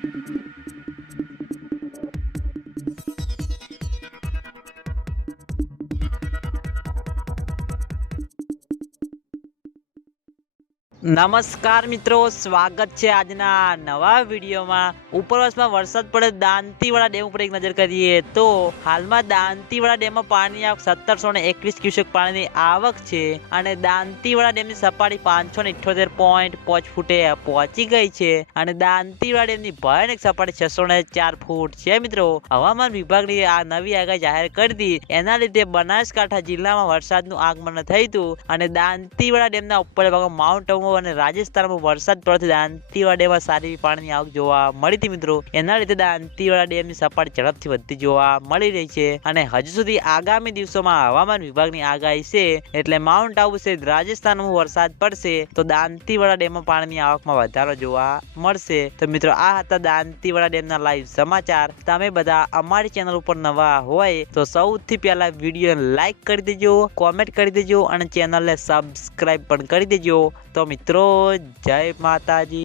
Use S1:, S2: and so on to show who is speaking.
S1: Thank you. નમસ્કાર મિત્રો, સ્વાગત છે આજના નવા વિડીયોમાં. ઉપરવાસમાં વરસાદ પડે દાંતીવાળા ડેમ ઉપર એક નજર કરીએ તો હાલમાં દાંતીવાળા ડેમમાં પાણી આવક સત્તરસો ને એકવીસ ક્યુસેક પાણીની આવક છે અને દાંતીવાળા ડેમની સપાટી પાંચસો ને ઇઠ્યોતેર પોઈન્ટ પાંચ ફૂટે પહોંચી ગઈ છે અને દાંતીવાળા ડેમની ભયાનક સપાટી છસો ને ચાર ફૂટ છે મિત્રો. હવામાન વિભાગની આ નવી આગાહી જાહેર કરી હતી એના લીધે બનાસકાંઠા જિલ્લામાં વરસાદનું આગમન થયું હતું અને દાંતીવાળા ડેમના ઉપર ભાગમાં માઉન્ટ આબુ અને રાજસ્થાનમાં વરસાદ પડવાથી દાંતીવાડા ડેમમાં સારી પાણીની આવક જોવા મળી હતી મિત્રો. એના લીધે દાંતીવાડા ડેમની સપાટી ઝડપથી વધતી જોવા મળી રહી છે અને હજુ સુધી આગામી દિવસોમાં હવામાન વિભાગની આગાહી છે એટલે માઉન્ટ આબુ સહિત રાજસ્થાનમાં વરસાદ પડશે તો દાંતીવાડા ડેમમાં પાણીની આવકમાં વધારો જોવા મળશે. તો મિત્રો, આ હતા દાંતીવાળા ડેમના લાઈવ સમાચાર. તમે બધા અમારી ચેનલ ઉપર નવા હોય તો સૌથી પહેલા વીડિયો લાઈક કરી દેજો કોમેન્ટ કરી દેજો અને ચેનલને સબસ્ક્રાઇબ પણ કરી દેજો. તો મિત્રો જય માતાજી.